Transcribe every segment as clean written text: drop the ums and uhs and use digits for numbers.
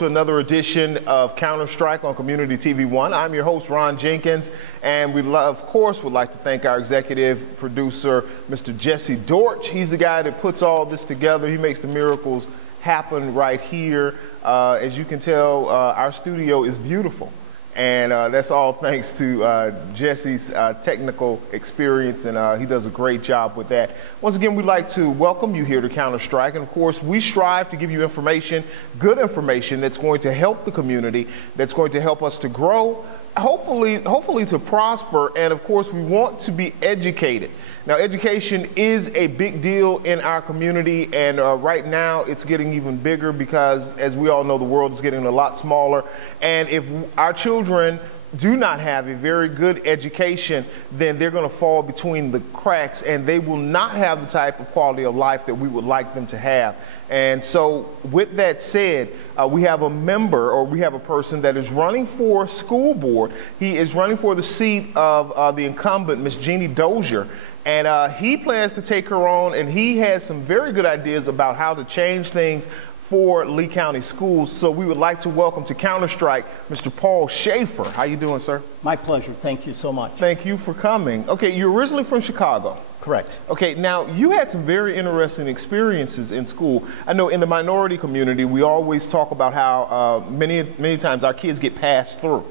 to another edition of Counter-Strike on Community TV 1. I'm your host, Ron Jenkins, and we, of course, would like to thank our executive producer, Mr. Jesse Dortch. He's the guy that puts all this together. He makes the miracles happen right here. As you can tell, our studio is beautiful. And that's all thanks to Jesse's technical experience, and he does a great job with that. Once again, we'd like to welcome you here to Counter-Strike. And of course, we strive to give you information, good information that's going to help the community, that's going to help us to grow, hopefully to prosper, and of course, we want to be educated. Now, education is a big deal in our community, and right now it's getting even bigger because, as we all know, the world is getting a lot smaller. And if our children do not have a very good education, then they're going to fall between the cracks, and they will not have the type of quality of life that we would like them to have. And so, with that said, we have a member, or we have a person that is running for school board. He is running for the seat of the incumbent, Miss Jeannie Dozier. And he plans to take her on, and he has some very good ideas about how to change things for Lee County schools. So we would like to welcome to Counter-Strike Mr. Paul Schafer. How you doing, sir? My pleasure. Thank you so much. Thank you for coming. Okay, you're originally from Chicago. Correct. Okay, now you had some very interesting experiences in school. I know in the minority community, we always talk about how many times our kids get passed through.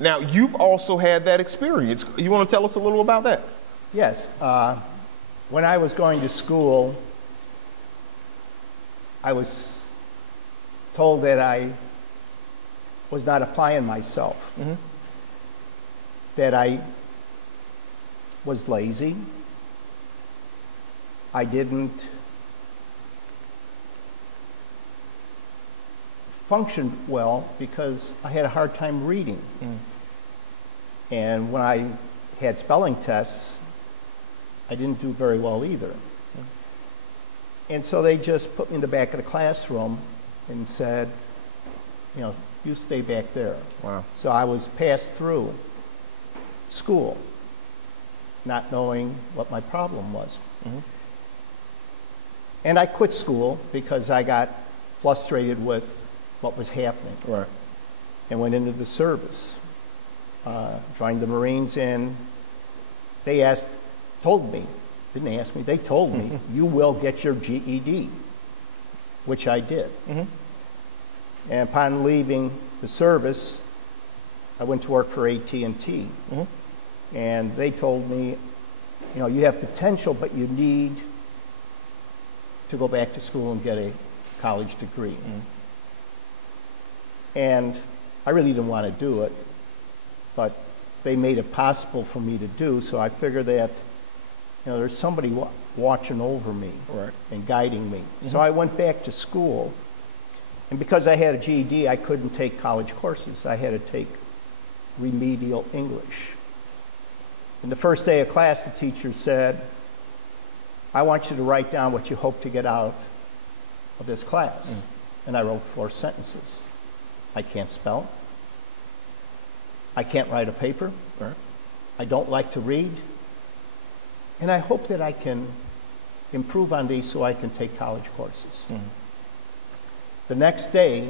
Now, you've also had that experience. You want to tell us a little about that? Yes. When I was going to school, I was told that I was not applying myself, that I was lazy, I didn't function well because I had a hard time reading. And when I had spelling tests, I didn't do very well either. And so they just put me in the back of the classroom and said, you know, you stay back there. Wow. So I was passed through school, not knowing what my problem was. And I quit school because I got frustrated with what was happening. Right. And went into the service, joined the Marines, and they told me, didn't ask me, they told me, you will get your GED, which I did. And upon leaving the service, I went to work for AT&T. And they told me, you know, you have potential, but you need to go back to school and get a college degree. And I really didn't want to do it, but they made it possible for me to do, so I figured that, you know, there's somebody watching over me and guiding me. So I went back to school, and because I had a GED, I couldn't take college courses. I had to take remedial English. And the first day of class, the teacher said, I want you to write down what you hope to get out of this class. And I wrote 4 sentences. I can't spell. I can't write a paper. I don't like to read. And I hope that I can improve on these so I can take college courses. The next day,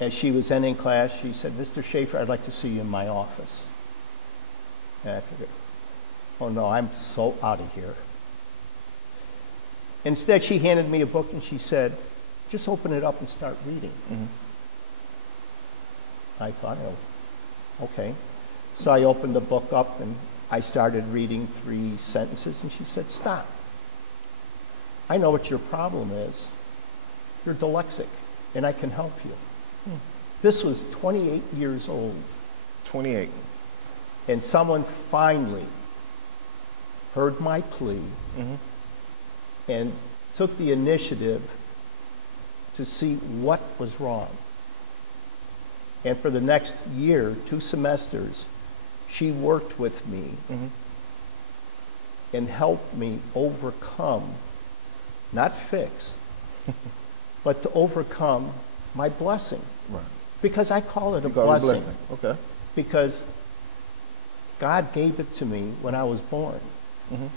as she was ending class, she said, Mr. Schafer, I'd like to see you in my office. And I figured, oh no, I'm so out of here. Instead, she handed me a book and she said, just open it up and start reading. I thought, oh, okay. So I opened the book up and I started reading 3 sentences, and she said, stop. I know what your problem is. You're dyslexic, and I can help you. This was 28 years old. 28. And someone finally heard my plea and took the initiative to see what was wrong. And for the next year, 2 semesters, she worked with me and helped me overcome, not fix, but to overcome my blessing. Because I call it a blessing. Okay. Because God gave it to me when I was born.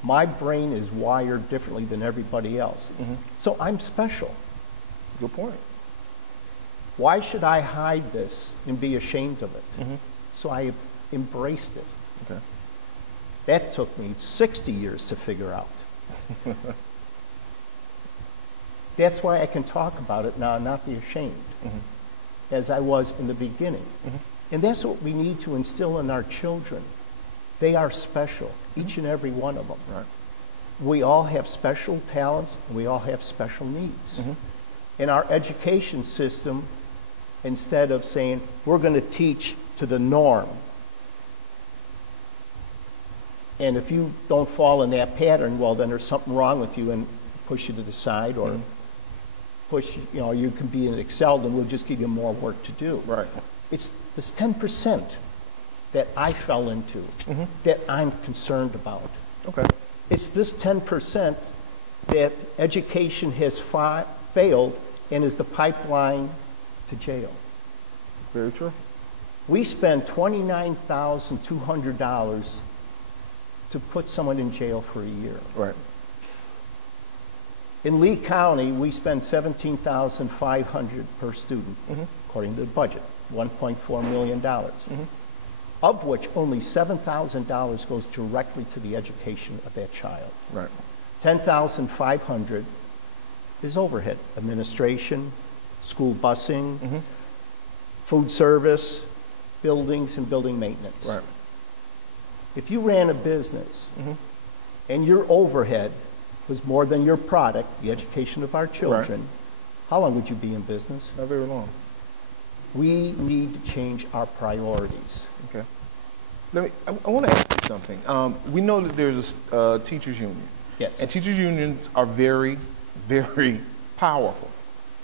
My brain is wired differently than everybody else. So I'm special. Good point. Why should I hide this and be ashamed of it? So I embraced it. Okay. That took me 60 years to figure out. That's why I can talk about it now and not be ashamed, as I was in the beginning. And that's what we need to instill in our children. They are special, each and every one of them. Right. We all have special talents, and we all have special needs. In our education system, instead of saying, we're going to teach to the norm, and if you don't fall in that pattern, well, then there's something wrong with you, and push you to the side, or push, you can be an excelled, and we'll just give you more work to do. Right. It's this 10% that I fell into that I'm concerned about. Okay. It's this 10% that education has failed and is the pipeline to jail. Very true. We spend $29,200 to put someone in jail for a year. Right. In Lee County, we spend $17,500 per student, according to the budget, $1.4 million, of which only $7,000 goes directly to the education of that child. Right. $10,500 is overhead, administration, school busing, food service, buildings, and building maintenance. Right. If you ran a business and your overhead was more than your product, the education of our children, how long would you be in business? Not very long. We need to change our priorities. Okay. I want to ask you something. We know that there's a teachers union. Yes. And teachers unions are very, very powerful.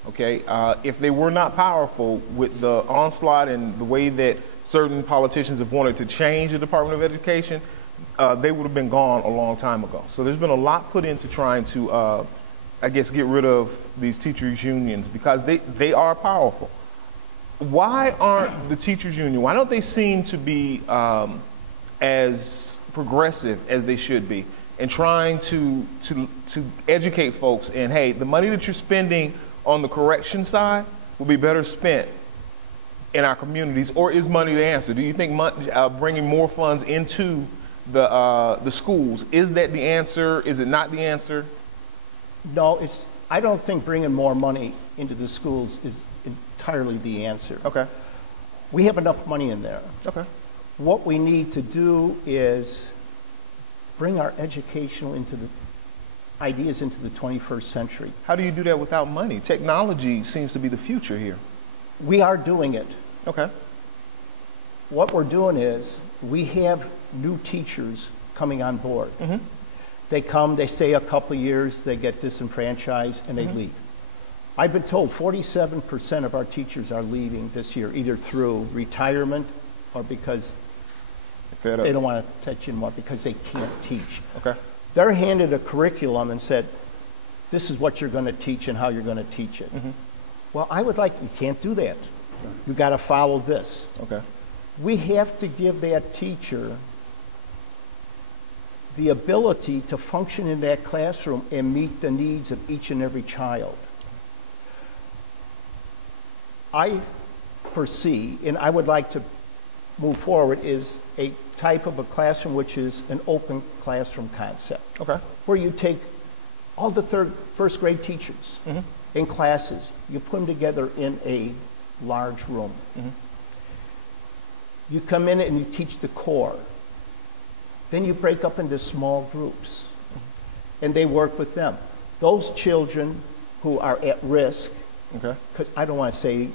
Okay. If they were not powerful, with the onslaught and the way that certain politicians have wanted to change the Department of Education, they would have been gone a long time ago. So there's been a lot put into trying to, I guess, get rid of these teachers unions because they are powerful. Why aren't the teachers union, why don't they seem to be as progressive as they should be in trying to educate folks in, hey, the money that you're spending on the correction side will be better spent in our communities, or is money the answer? Do you think bringing more funds into the schools, is that the answer? Is it not the answer? No, I don't think bringing more money into the schools is entirely the answer. Okay. We have enough money in there. Okay. What we need to do is bring our educational ideas into the 21st century. How do you do that without money? Technology seems to be the future here. We are doing it. Okay. What we're doing is we have new teachers coming on board. They come, they stay a couple of years, they get disenfranchised, and they leave. I've been told 47% of our teachers are leaving this year, either through retirement or because they don't want to teach anymore because they can't teach. Okay. They're handed a curriculum and said, this is what you're going to teach and how you're going to teach it. Well, you can't do that. You got to follow this. Okay. We have to give that teacher the ability to function in that classroom and meet the needs of each and every child. I foresee, and I would like to move forward, is a type of a classroom which is an open classroom concept. Okay. Where you take all the first grade teachers in classes, you put them together in a large room. You come in and you teach the core. Then you break up into small groups, and they work with them. Those children who are at risk, because I don't want to say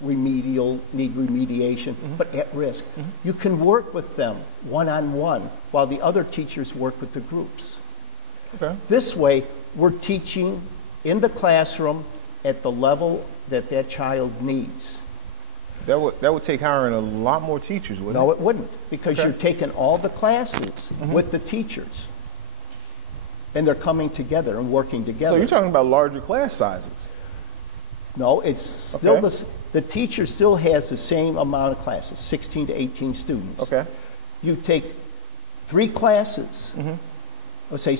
need remediation, but at risk, you can work with them one-on-one while the other teachers work with the groups. Okay. This way, we're teaching in the classroom at the level that that child needs. That would take hiring a lot more teachers, wouldn't it? No, it wouldn't, because you're taking all the classes with the teachers, and they're coming together and working together. So you're talking about larger class sizes? No, it's still the teacher still has the same amount of classes, 16 to 18 students. Okay. You take 3 classes, let's say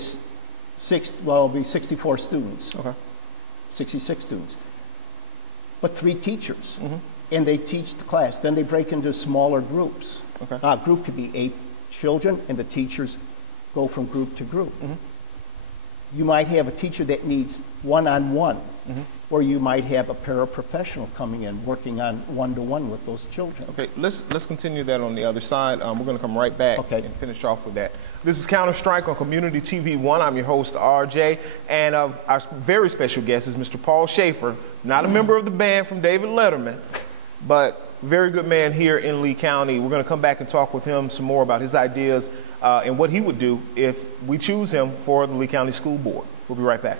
it'll be 64 students. Okay. 66 students. but 3 teachers, and they teach the class. Then they break into smaller groups. Okay. A group could be 8 children, and the teachers go from group to group. You might have a teacher that needs one-on-one, or you might have a paraprofessional coming in, working on one-to-one with those children. Okay, let's continue that on the other side. We're going to come right back and finish off with that. This is Counter Strike on Community TV 1. I'm your host, RJ, and our very special guest is Mr. Paul Schafer, not a member of the band from David Letterman, but very good man here in Lee County. We're going to come back and talk with him some more about his ideas and what he would do if we choose him for the Lee County School Board. We'll be right back.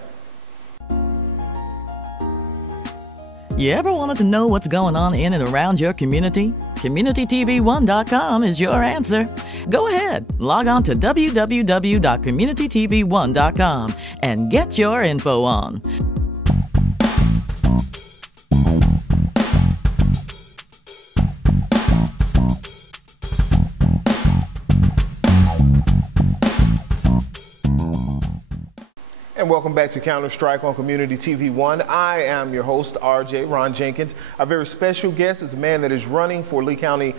You ever wanted to know what's going on in and around your community? CommunityTV1.com is your answer. Go ahead, log on to www.communitytv1.com and get your info on. And welcome back to Counter Strike on Community TV 1. I am your host, RJ, Ron Jenkins. Our very special guest is a man that is running for Lee County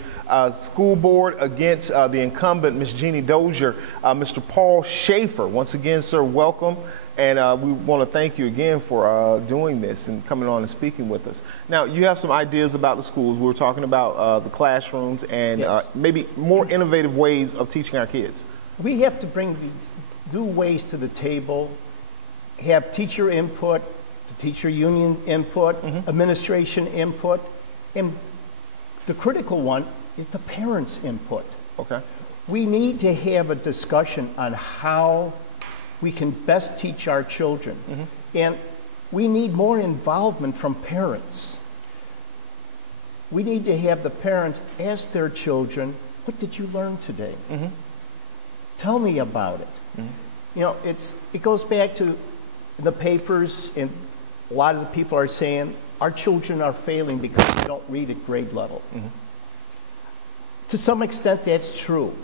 School Board against the incumbent, Ms. Jeannie Dozier, Mr. Paul Schafer. Once again, sir, welcome. And we want to thank you again for doing this and coming on and speaking with us. Now, you have some ideas about the schools. We were talking about the classrooms and maybe more innovative ways of teaching our kids. We have to bring these new ways to the table, have teacher input, the teacher union input, administration input, and the critical one is the parents' input. Okay. We need to have a discussion on how we can best teach our children. And we need more involvement from parents. We need to have the parents ask their children, what did you learn today? Tell me about it. You know, it goes back to the papers, and a lot of the people are saying our children are failing because they don't read at grade level. To some extent, that's true.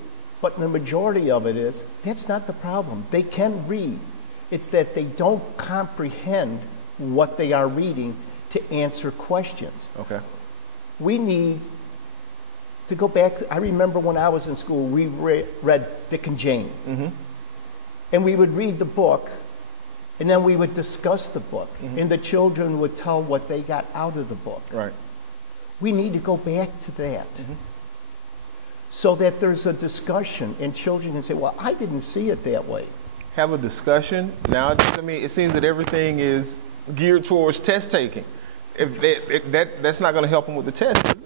But the majority of it is, that's not the problem. They can read. It's that they don't comprehend what they are reading to answer questions. Okay. We need to go back. I remember when I was in school, we read Dick and Jane. And we would read the book, and then we would discuss the book, and the children would tell what they got out of the book. Right. We need to go back to that so that there's a discussion, and children can say, well, I didn't see it that way. Have a discussion. Now, I mean, it seems that everything is geared towards test taking. That's not going to help them with the test, is it?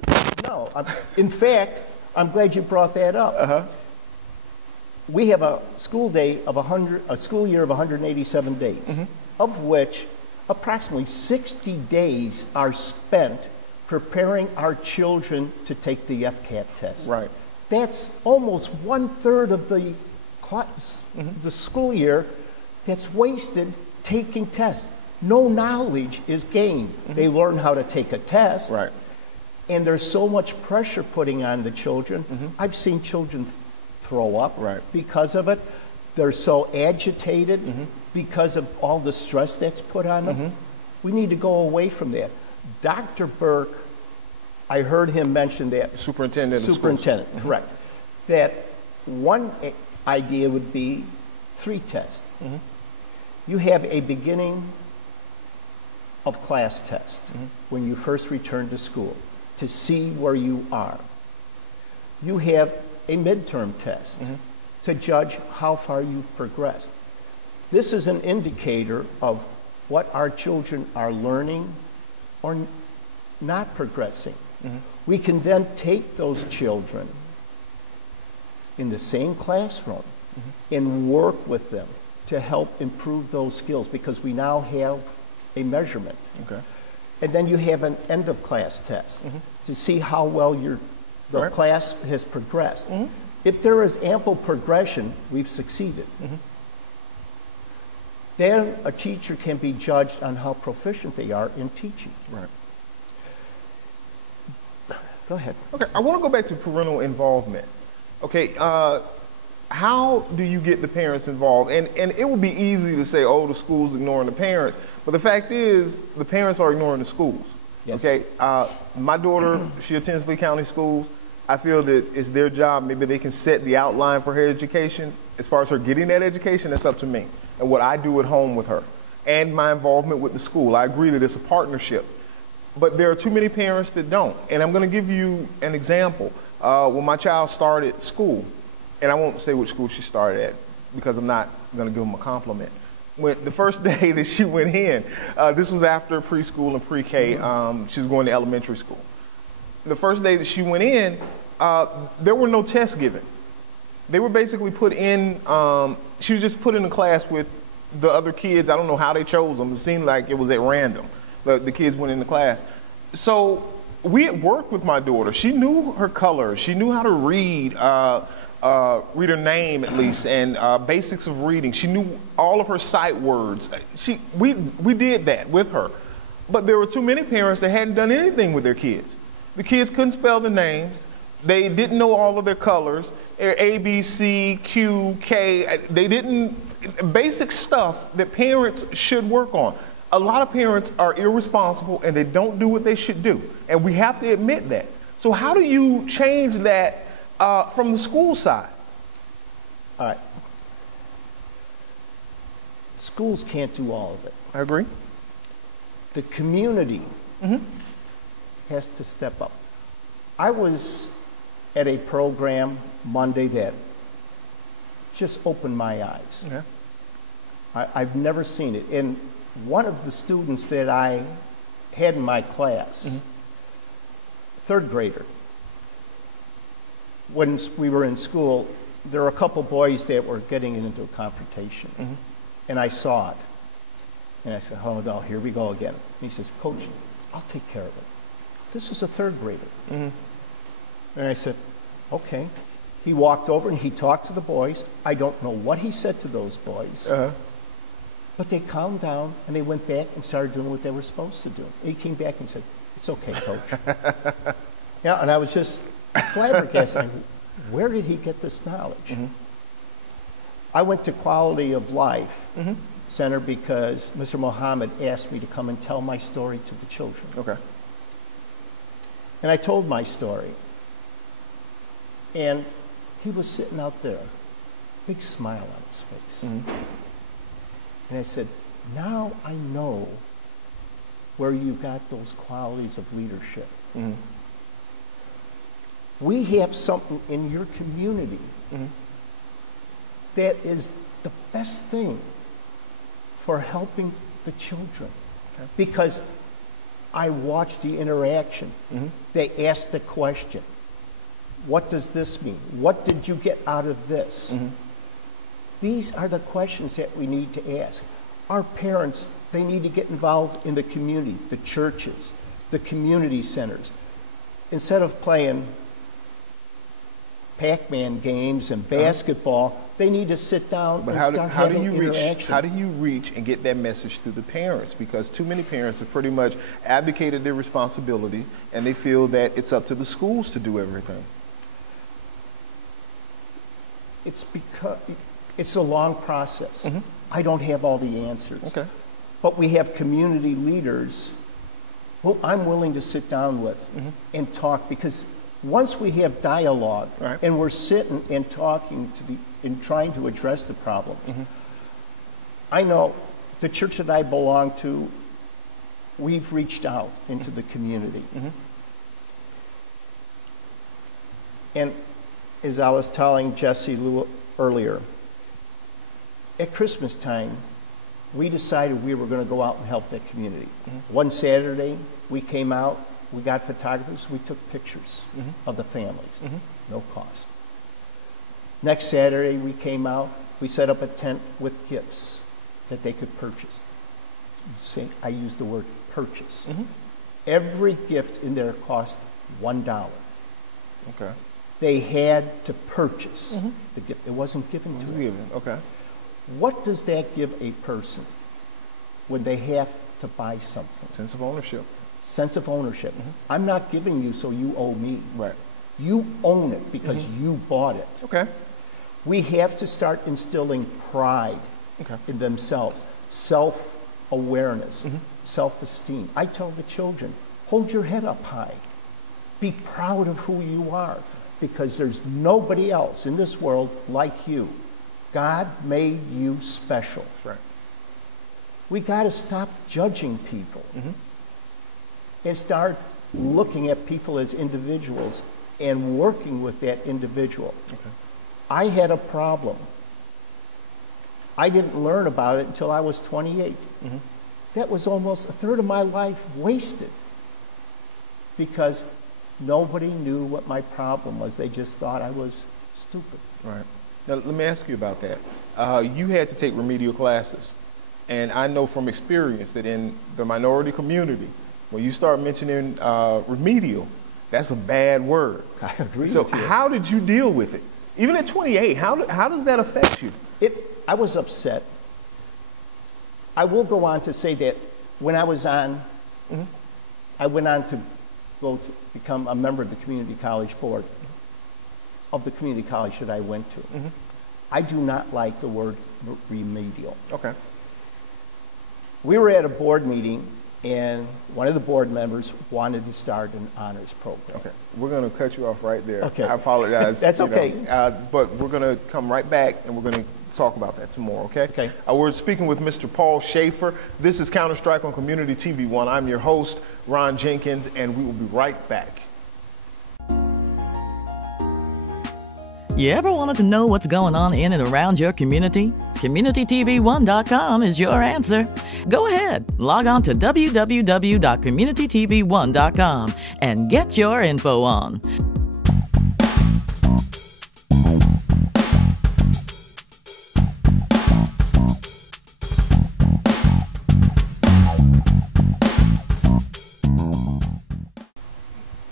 No. In fact, I'm glad you brought that up. We have a school year of 187 days, of which approximately 60 days are spent preparing our children to take the FCAT test. Right. That's almost 1/3 of the class, the school year that's wasted taking tests. No knowledge is gained. They learn how to take a test, Right. and there's so much pressure putting on the children. I've seen children throw up because of it. They're so agitated because of all the stress that's put on them. We need to go away from that. Dr. Burke, I heard him mention that. Superintendent. Correct. That one idea would be 3 tests. You have a beginning of class test when you first return to school to see where you are. You have a midterm test to judge how far you've progressed. This is an indicator of what our children are learning or not progressing. We can then take those children in the same classroom and work with them to help improve those skills, because we now have a measurement. Okay. And then you have an end of class test to see how well the class has progressed. If there is ample progression, we've succeeded. Then a teacher can be judged on how proficient they are in teaching. Right. Go ahead. Okay, I want to go back to parental involvement. Okay, how do you get the parents involved? And it would be easy to say, oh, the school's ignoring the parents. But the fact is, the parents are ignoring the schools. Yes. Okay, my daughter, she attends Lee County schools. I feel that it's their job. Maybe they can set the outline for her education. As far as her getting that education, that's up to me and what I do at home with her and my involvement with the school. I agree that it's a partnership, but there are too many parents that don't. And I'm going to give you an example. When my child started school, and I won't say which school she started at because I'm not going to give them a compliment. When the first day that she went in, this was after preschool and pre-K. She was going to elementary school. The first day that she went in, there were no tests given. They were basically put in, she was just put in a class with the other kids. I don't know how they chose them. It seemed like it was at random. The kids went into class. So we had worked with my daughter. She knew her colors. She knew how to read her name at least, and basics of reading. She knew all of her sight words. We did that with her. But there were too many parents that hadn't done anything with their kids. The kids couldn't spell the names. They didn't know all of their colors. A, B, C, Q, K. They didn't, basic stuff that parents should work on. A lot of parents are irresponsible and they don't do what they should do. And we have to admit that. So how do you change that from the school side? All right. Schools can't do all of it. I agree. The community has to step up. I was at a program Monday that just opened my eyes. Yeah. I've never seen it. And one of the students that I had in my class, third grader, when we were in school, there were a couple boys that were getting into a confrontation. And I saw it. And I said, oh no, here we go again. And he says, Coach, I'll take care of it. This is a third grader. And I said, okay. He walked over and he talked to the boys. I don't know what he said to those boys. But they calmed down and they went back and started doing what they were supposed to do. And he came back and said, it's okay, Coach. Yeah, and I was just flabbergasted. Where did he get this knowledge? I went to Quality of Life Center because Mr. Mohammed asked me to come and tell my story to the children. Okay. And I told my story. And he was sitting out there, big smile on his face. And I said, now I know where you got those qualities of leadership. We have something in your community that is the best thing for helping the children. Because I watched the interaction. They asked the question, what does this mean? What did you get out of this? These are the questions that we need to ask. Our parents, they need to get involved in the community, the churches, the community centers. Instead of playing Pac-Man games and basketball, they need to sit down and start having interaction. How do you reach and get that message to the parents? Because too many parents have pretty much abdicated their responsibility and they feel that it's up to the schools to do everything. It's because it's a long process. I don't have all the answers. Okay. But we have community leaders who I'm willing to sit down with and talk, because once we have dialogue and we're sitting and talking and trying to address the problem, I know the church that I belong to, we've reached out into the community. And as I was telling Jesse earlier, at Christmas time, we decided we were going to go out and help that community. One Saturday, we came out, we got photographers, we took pictures of the families, no cost. Next Saturday, we came out, we set up a tent with gifts that they could purchase. I use the word purchase. Every gift in there cost $1. Okay. They had to purchase the gift. It wasn't given to them. Okay. What does that give a person when they have to buy something? Sense of ownership. Sense of ownership. I'm not giving you so you owe me. Right. You own it because you bought it. Okay. We have to start instilling pride in themselves, self-awareness, self-esteem. I tell the children, hold your head up high. Be proud of who you are, because there's nobody else in this world like you. God made you special. Right. We got to stop judging people and start looking at people as individuals and working with that individual. Okay. I had a problem. I didn't learn about it until I was 28. That was almost a third of my life wasted because nobody knew what my problem was. They just thought I was stupid. Right. Now, let me ask you about that. You had to take remedial classes. And I know from experience that in the minority community, when you start mentioning remedial, that's a bad word. I agree so with you. How did you deal with it? Even at 28, how does that affect you? I was upset. I will go on to say that when I was on, I went on to go to become a member of the community college board of the community college that I went to. I do not like the word remedial. Okay. We were at a board meeting, and one of the board members wanted to start an honors program. Okay. We're going to cut you off right there. Okay. I apologize. That's okay. But we're going to come right back, and we're going to talk about that some more, okay? Okay. We're speaking with Mr. Paul Schafer. This is Counter-Strike on Community TV 1. I'm your host, Ron Jenkins, and we will be right back. You ever wanted to know what's going on in and around your community? CommunityTV1.com is your answer. Go ahead, log on to www.communitytv1.com and get your info on.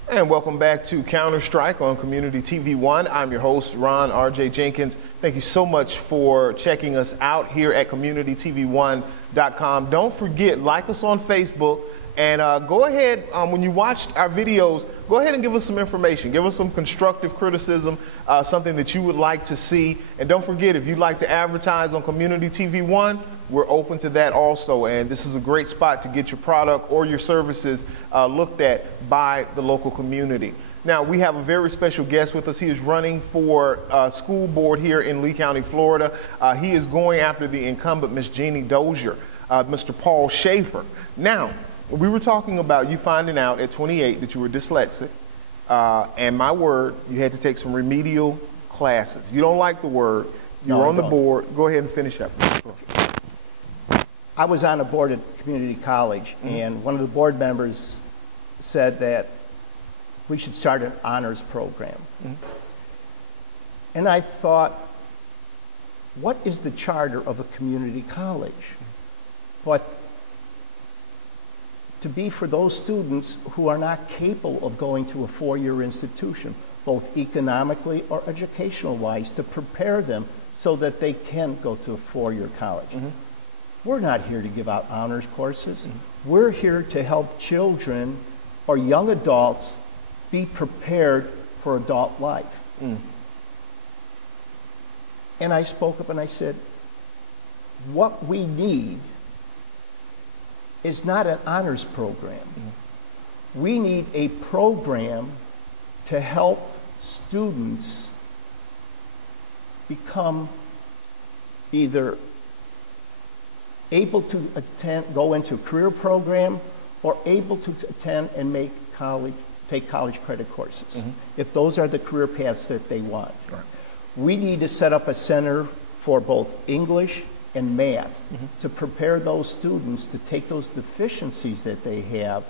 And welcome back to Counter-Strike on Community TV 1. I'm your host, Ron R.J. Jenkins. Thank you so much for checking us out here at CommunityTV1.com. Don't forget, like us on Facebook, and go ahead, when you watch our videos, go ahead and give us some information. Give us some constructive criticism, something that you would like to see. And don't forget, if you'd like to advertise on Community TV 1, we're open to that also, and this is a great spot to get your product or your services looked at by the local community. Now, we have a very special guest with us. He is running for school board here in Lee County, Florida. He is going after the incumbent, Miss Jeannie Dozier, Mr. Paul Schafer. Now, we were talking about you finding out at 28 that you were dyslexic, and my word, you had to take some remedial classes. You don't like the word. You're on the board. Go ahead and finish up. I was on a board at community college, and one of the board members said that we should start an honors program. And I thought, what is the charter of a community college? But to be for those students who are not capable of going to a four-year institution, both economically or educational-wise, to prepare them so that they can go to a four-year college. We're not here to give out honors courses. We're here to help children or young adults be prepared for adult life. And I spoke up and I said, what we need is not an honors program. We need a program to help students become either able to go into a career program or able to attend and take college credit courses, if those are the career paths that they want. Right. We need to set up a center for both English and math to prepare those students to take those deficiencies that they have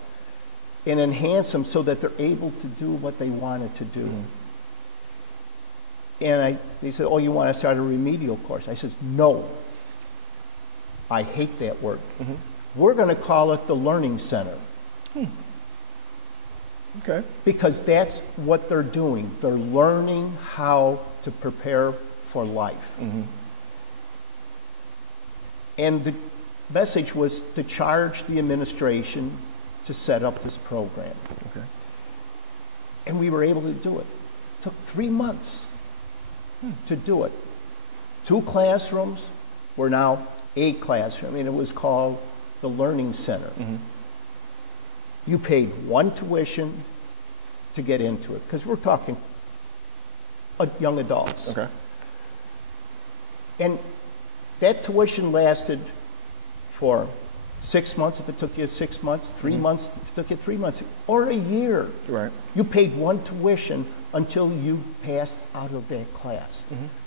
and enhance them so that they're able to do what they wanted to do. And they said, oh, you want to start a remedial course? I said, no. I hate that word. We're going to call it the Learning Center. Okay. Because that's what they're doing. They're learning how to prepare for life. And the message was to charge the administration to set up this program. Okay. And we were able to do it. It took 3 months to do it. 2 classrooms were now 8 classrooms. I mean, it was called the Learning Center. You paid one tuition to get into it, because we're talking young adults. Okay. And that tuition lasted for 6 months if it took you 6 months, 3 months if it took you 3 months, or a year. Right. You paid one tuition until you passed out of that class.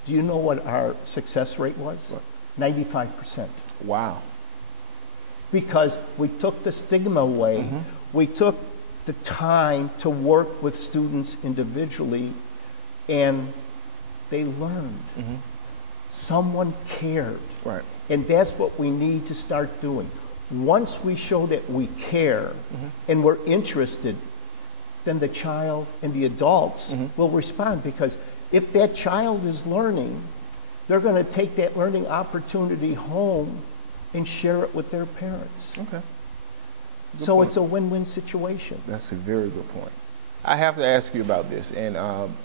Do you know what our success rate was? What? 95%. Wow. Because we took the stigma away, we took the time to work with students individually, and they learned. Someone cared. Right. And that's what we need to start doing. Once we show that we care and we're interested, then the child and the adults will respond, because if that child is learning, they're going to take that learning opportunity home and share it with their parents. Okay. Good So point. it's a win-win situation. That's a very good point. I have to ask you about this, and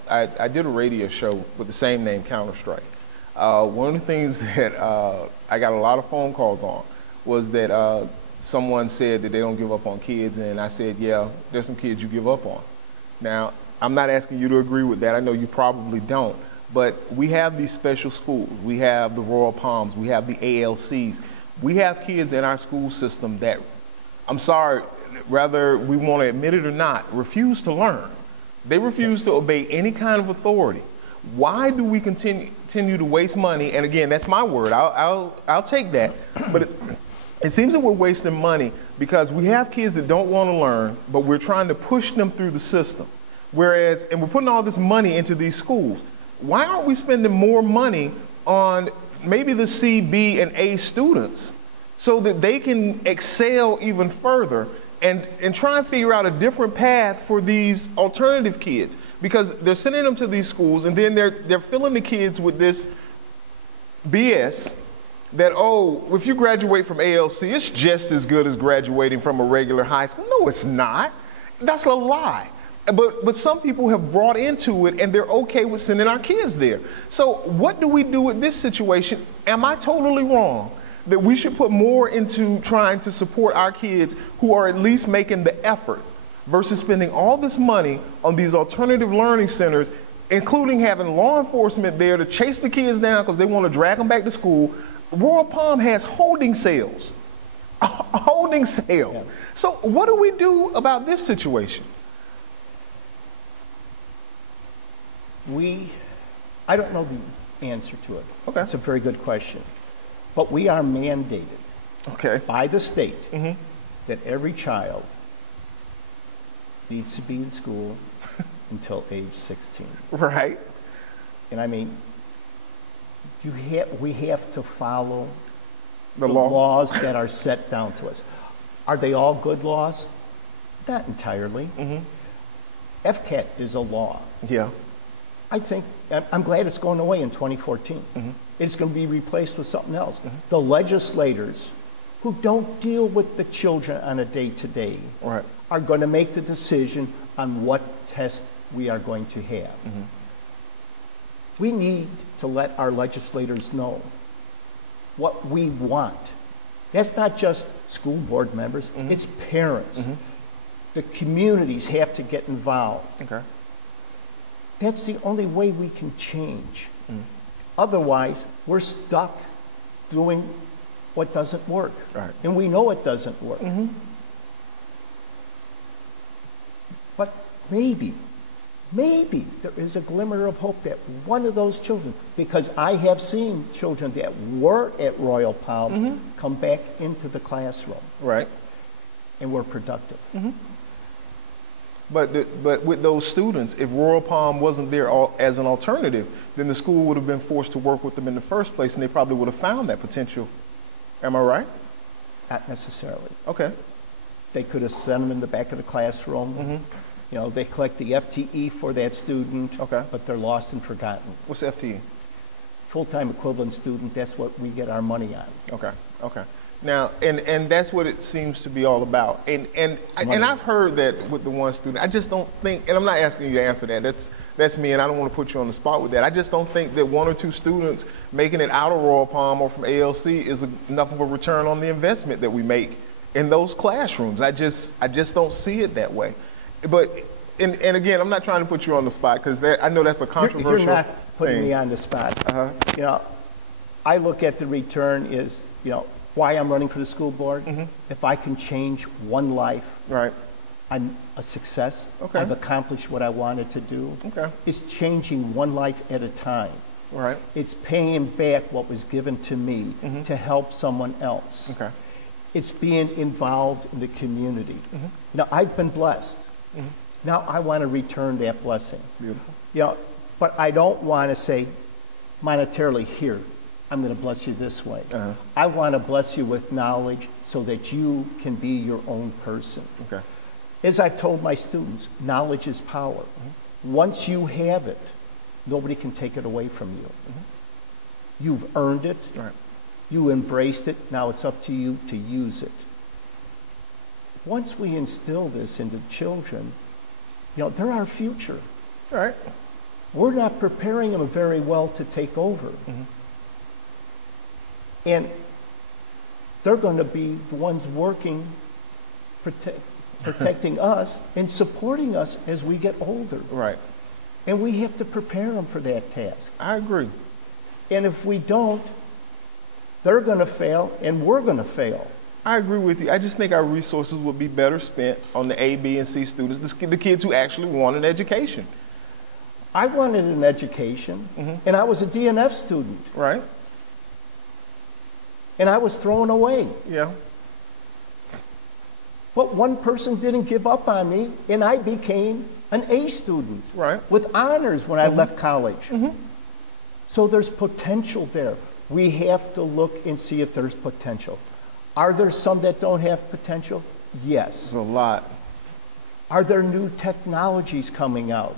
I did a radio show with the same name, Counter-Strike. One of the things that I got a lot of phone calls on was that someone said that they don't give up on kids, and I said, yeah, there's some kids you give up on. Now, I'm not asking you to agree with that. I know you probably don't, but we have these special schools. We have the Royal Palms. We have the ALCs. We have kids in our school system that, I'm sorry, whether we want to admit it or not, refuse to learn. They refuse to obey any kind of authority. Why do we continue to waste money? And again, that's my word. I'll take that. But it seems that we're wasting money because we have kids that don't want to learn, but we're trying to push them through the system. Whereas, and we're putting all this money into these schools. Why aren't we spending more money on maybe the C, B, and A students so that they can excel even further and try and figure out a different path for these alternative kids? Because they're sending them to these schools, and then they're filling the kids with this BS that, oh, if you graduate from ALC, it's just as good as graduating from a regular high school. No, it's not. That's a lie. But some people have brought into it, and they're okay with sending our kids there. So what do we do with this situation? Am I totally wrong that we should put more into trying to support our kids who are at least making the effort versus spending all this money on these alternative learning centers, including having law enforcement there to chase the kids down because they want to drag them back to school? Royal Palm has holding cells. Holding cells. Yeah. So what do we do about this situation? I don't know the answer to it. Okay. It's a very good question. But we are mandated by the state that every child needs to be in school until age 16. Right. And I mean, we have to follow the law. laws that are set down to us. Are they all good laws? Not entirely. FCAT is a law. Yeah. I'm glad it's going away in 2014. It's going to be replaced with something else. The legislators who don't deal with the children on a day-to-day are going to make the decision on what test we are going to have. We need to let our legislators know what we want. That's not just school board members, it's parents. The communities have to get involved. That's the only way we can change. Otherwise, we're stuck doing what doesn't work. And we know it doesn't work. But maybe there is a glimmer of hope that one of those children, because I have seen children that were at Royal Palm come back into the classroom. And were productive. But with those students, if Royal Palm wasn't there as an alternative, then the school would have been forced to work with them in the first place, and they probably would have found that potential. Am I right? Not necessarily. Okay. They could have sent them in the back of the classroom. You know, they collect the FTE for that student, but they're lost and forgotten. What's FTE? Full-time equivalent student, that's what we get our money on. Okay. Now, and that's what it seems to be all about. And I've heard that with the one student. I just don't think, and I'm not asking you to answer that. That's me, and I don't want to put you on the spot with that. I just don't think that one or two students making it out of Royal Palm or from ALC is enough of a return on the investment that we make in those classrooms. I just don't see it that way. But and again, I'm not trying to put you on the spot because I know that's a controversial You're not putting thing. me on the spot. You know, I look at the return is, you know, why I'm running for the school board. If I can change one life, Right. I'm a success. Okay. I've accomplished what I wanted to do. Okay. It's changing one life at a time. Right. It's paying back what was given to me to help someone else. Okay. It's being involved in the community. Now, I've been blessed. Now I want to return that blessing. Beautiful. You know, but I don't want to say monetarily, here, I'm going to bless you this way. I want to bless you with knowledge so that you can be your own person. Okay. As I've told my students, knowledge is power. Once you have it, nobody can take it away from you. You've earned it. Right. You embraced it. Now it's up to you to use it. Once we instill this into children, you know, they're our future. All right. We're not preparing them very well to take over. And they're going to be the ones working, protecting us and supporting us as we get older. Right. And we have to prepare them for that task. I agree. And if we don't, they're going to fail and we're going to fail. I agree with you. I just think our resources would be better spent on the A, B, and C students, the kids who actually want an education. I wanted an education, and I was a DNF student, Right. and I was thrown away. Yeah. But one person didn't give up on me, and I became an A student Right. with honors when I left college. So there's potential there. We have to look and see if there's potential. Are there some that don't have potential? Yes. There's a lot. Are there new technologies coming out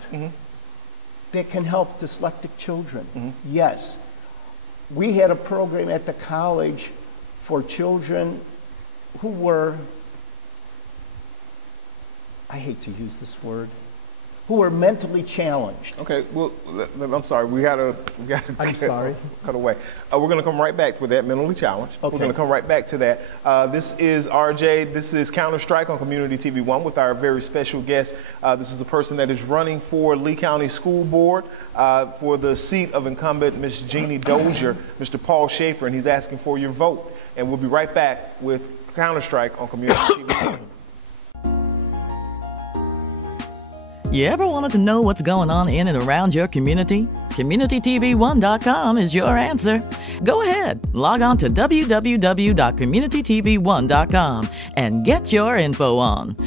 that can help dyslexic children? Yes. We had a program at the college for children who were, I hate to use this word, who were mentally challenged. Okay, well, I'm sorry. We gotta I'm sorry. cut away. We're going to come right back with that, mentally challenged. Okay. We're going to come right back to that. This is RJ. This is Counter Strike on Community TV 1 with our very special guest. This is a person that is running for Lee County School Board for the seat of incumbent Ms. Jeannie Dozier, Mr. Paul Schafer, and he's asking for your vote. And we'll be right back with Counter Strike on Community TV 1. You ever wanted to know what's going on in and around your community? CommunityTV1.com is your answer. Go ahead, log on to www.communitytv1.com and get your info on.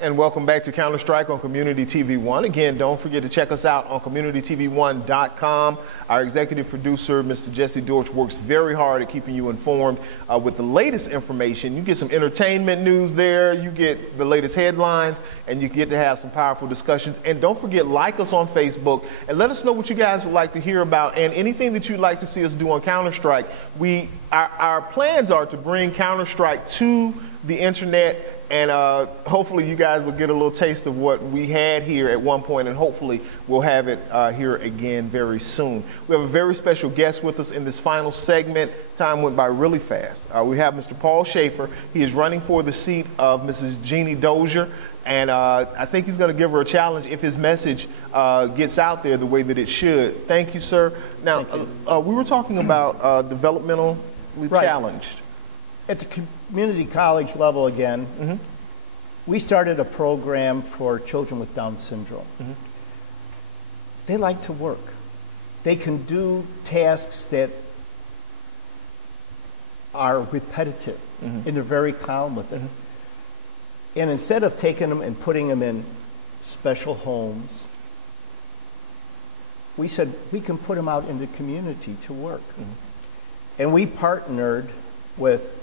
And welcome back to Counter Strike on Community TV 1. Again, don't forget to check us out on CommunityTV1.com. Our executive producer, Mr. Jesse Dorch, works very hard at keeping you informed with the latest information. You get some entertainment news there, you get the latest headlines, and you get to have some powerful discussions. And don't forget, like us on Facebook and let us know what you guys would like to hear about and anything that you'd like to see us do on Counter Strike. Our plans are to bring Counter Strike to the internet. And hopefully you guys will get a little taste of what we had here at one point, and hopefully we'll have it here again very soon. We have a very special guest with us in this final segment. Time went by really fast. We have Mr. Paul Schafer. He is running for the seat of Mrs. Jeannie Dozier, and I think he's going to give her a challenge if his message gets out there the way that it should. Thank you, sir. Now, we were talking about developmentally challenged. At the community college level again, we started a program for children with Down syndrome. They like to work. They can do tasks that are repetitive, and they're very calm with it. And instead of taking them and putting them in special homes, we said we can put them out in the community to work. And we partnered with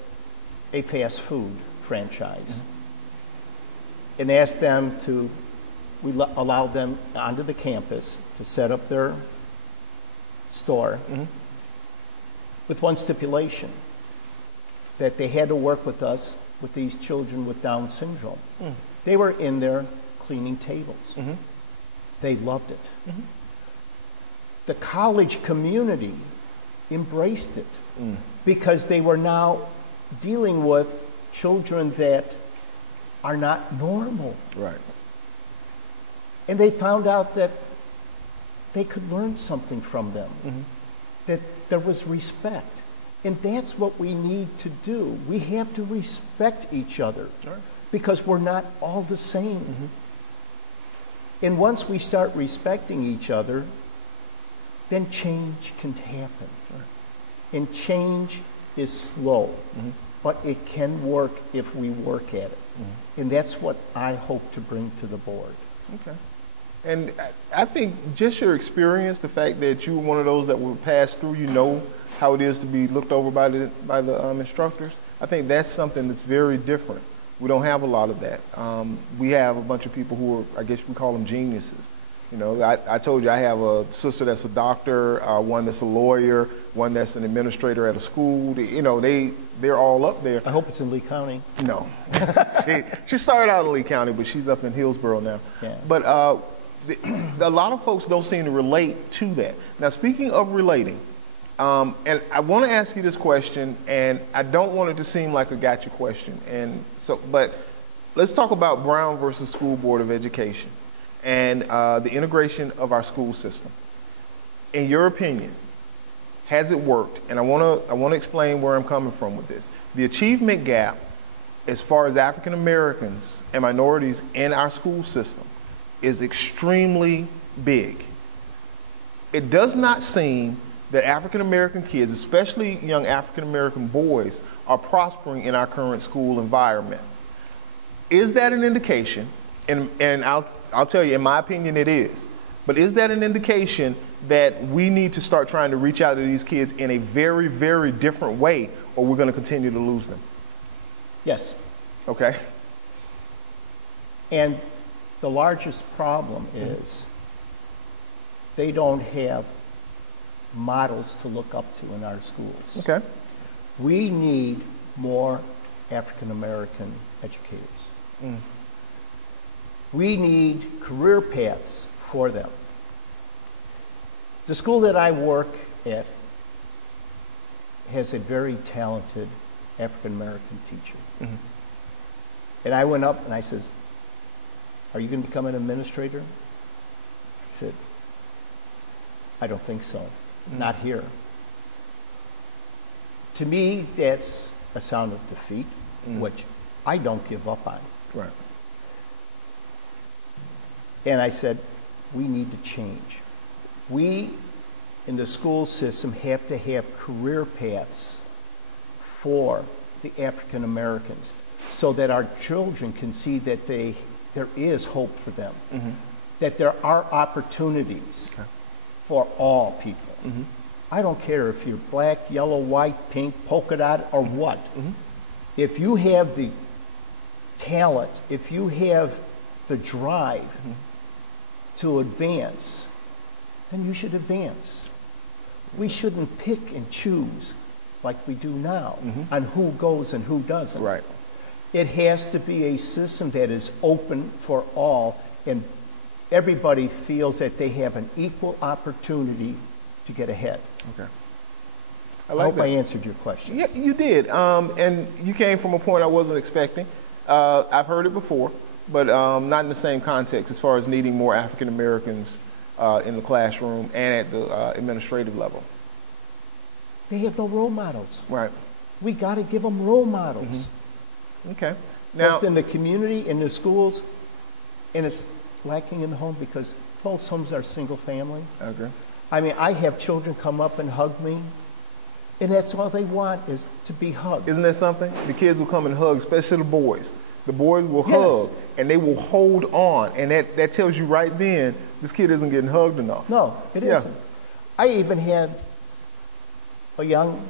a fast food franchise and asked them to, we allowed them onto the campus to set up their store with one stipulation, that they had to work with us with these children with Down syndrome. They were in there cleaning tables. They loved it. The college community embraced it because they were now dealing with children that are not normal. Right. And they found out that they could learn something from them, that there was respect. And that's what we need to do. We have to respect each other because we're not all the same. And once we start respecting each other, then change can happen. And change is slow, but it can work if we work at it. And that's what I hope to bring to the board. Okay. And I think just your experience, the fact that you were one of those that were passed through, you know how it is to be looked over by the instructors. I think that's something that's very different. We don't have a lot of that. We have a bunch of people who are, I guess we call them geniuses. You know, I told you I have a sister that's a doctor, one that's a lawyer, one that's an administrator at a school. You know, they're all up there. I hope it's in Lee County. No. She started out in Lee County, but she's up in Hillsborough now. Yeah. But a lot of folks don't seem to relate to that. Now, speaking of relating, and I want to ask you this question, and I don't want it to seem like a gotcha question. And so, but let's talk about Brown versus School Board of Education and the integration of our school system. In your opinion, has it worked? And I want to explain where I'm coming from with this. The achievement gap, as far as African Americans and minorities in our school system, is extremely big. It does not seem that African American kids, especially young African American boys, are prospering in our current school environment. Is that an indication? And I'll tell you, in my opinion, it is. But is that an indication that we need to start trying to reach out to these kids in a very, very different way, or we're going to continue to lose them? Yes. Okay. And the largest problem is they don't have models to look up to in our schools. Okay. We need more African American educators. We need career paths for them. The school that I work at has a very talented African American teacher. And I went up and I says, "Are you going to become an administrator?" He said, "I don't think so. Not here." To me, that's a sound of defeat, which I don't give up on. Right. And I said, we need to change. We, in the school system, have to have career paths for the African Americans so that our children can see that there is hope for them, that there are opportunities for all people. I don't care if you're black, yellow, white, pink, polka dot, or what. If you have the talent, if you have the drive to advance, then you should advance. We shouldn't pick and choose like we do now on who goes and who doesn't. Right. It has to be a system that is open for all, and everybody feels that they have an equal opportunity to get ahead. Okay. I hope I answered your question. Yeah, you did. And you came from a point I wasn't expecting. I've heard it before, but not in the same context as far as needing more African Americans in the classroom and at the administrative level. They have no role models. Right. We got to give them role models. Okay. Now, both in the community, in the schools, and it's lacking in the home because most homes are single family. I agree. I mean, I have children come up and hug me, and that's all they want is to be hugged. Isn't that something? The kids will come and hug, especially the boys. The boys will hug, and they will hold on, and that tells you right then this kid isn't getting hugged enough. No, it isn't. I even had a young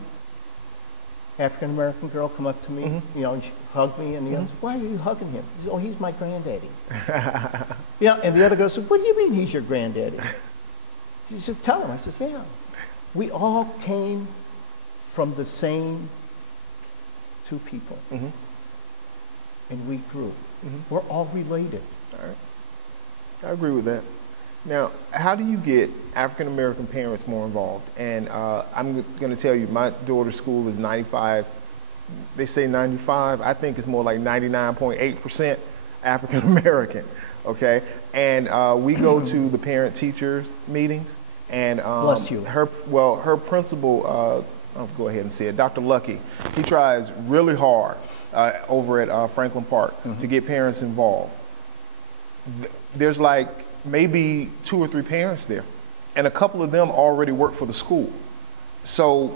African-American girl come up to me, you know, and she hugged me, and the other said, "Why are you hugging him?" He said, "Oh, he's my granddaddy." And the other girl said, "What do you mean he's your granddaddy?" She said, "Tell him." I said, "Yeah." We all came from the same two people, and we grew. We're all related. All right. I agree with that. Now, how do you get African American parents more involved? And I'm going to tell you, my daughter's school is 95. They say 95. I think it's more like 99.8% African American. Okay, and we go to the parent teachers meetings, and Bless you. her principal. I'll go ahead and say it. Dr. Lucky, he tries really hard over at Franklin Park to get parents involved. There's like maybe 2 or 3 parents there, and a couple of them already work for the school. So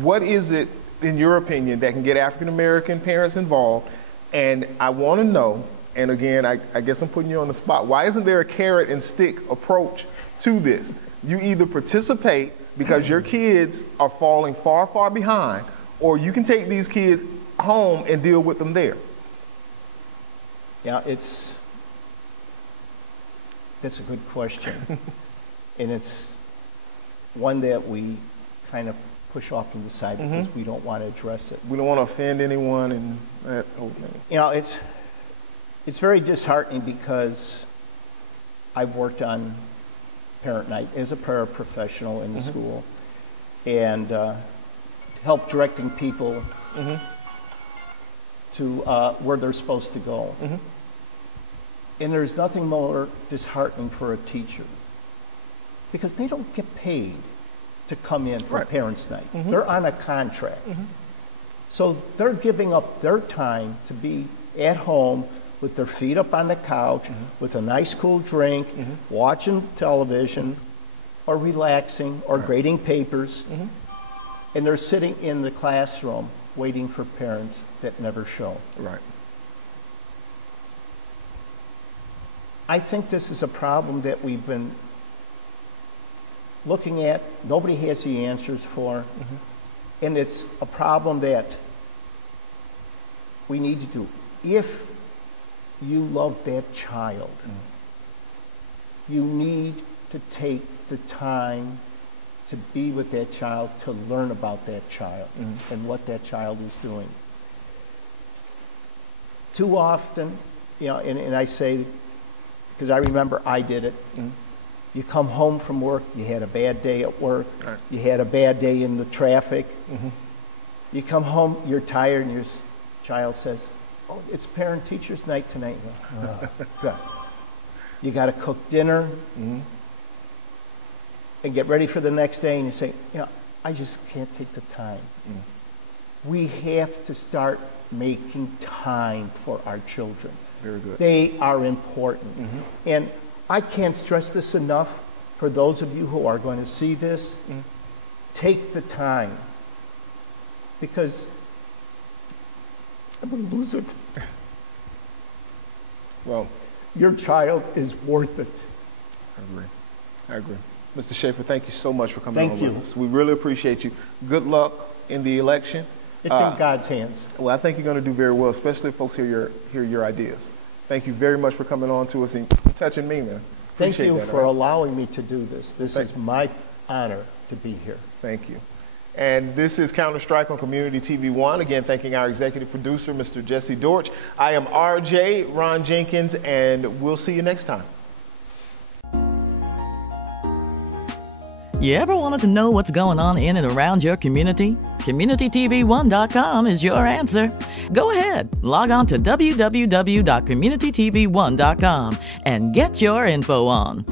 what is it, in your opinion, that can get African American parents involved? And I want to know, and again, I guess I'm putting you on the spot, why isn't there a carrot and stick approach to this? You either participate because your kids are falling far, far behind, or you can take these kids home and deal with them there. Yeah, that's a good question. And it's one that we kind of push off to the side because we don't want to address it. We don't want to offend anyone and that whole thing. You know, it's very disheartening because I've worked on parent night as a paraprofessional in the school and help directing people to where they're supposed to go. And there's nothing more disheartening for a teacher because they don't get paid to come in for parents' night. They're on a contract. So they're giving up their time to be at home with their feet up on the couch, with a nice cool drink, watching television, or relaxing, or grading papers. And they're sitting in the classroom waiting for parents that never show. Right. I think this is a problem that we've been looking at. Nobody has the answers for. And it's a problem that we need to do. If you love that child, you need to take the time to be with that child, to learn about that child and what that child is doing. Too often, you know, and I say, because I remember I did it, you come home from work, you had a bad day at work, you had a bad day in the traffic, you come home, you're tired, and your child says, "Oh, it's parent-teachers night tonight." Good. You got to cook dinner and get ready for the next day, and you say, "You know, I just can't take the time." We have to start making time for our children. Very good. They are important. And I can't stress this enough for those of you who are going to see this. Take the time, because I'm going to lose it. Well, your child is worth it. I agree. Mr. Schafer, thank you so much for coming on with us. We really appreciate you. Good luck in the election. It's in God's hands. Well, I think you're going to do very well, especially if folks hear your ideas. Thank you very much for coming on to us and touching me, man. Thank you for allowing me to do this. This is my honor to be here. Thank you. And this is Counter-Strike on Community TV 1. Again, thanking our executive producer, Mr. Jesse Dortch. I am RJ, Ron Jenkins, and we'll see you next time. You ever wanted to know what's going on in and around your community? CommunityTV1.com is your answer. Go ahead, log on to www.communitytv1.com and get your info on.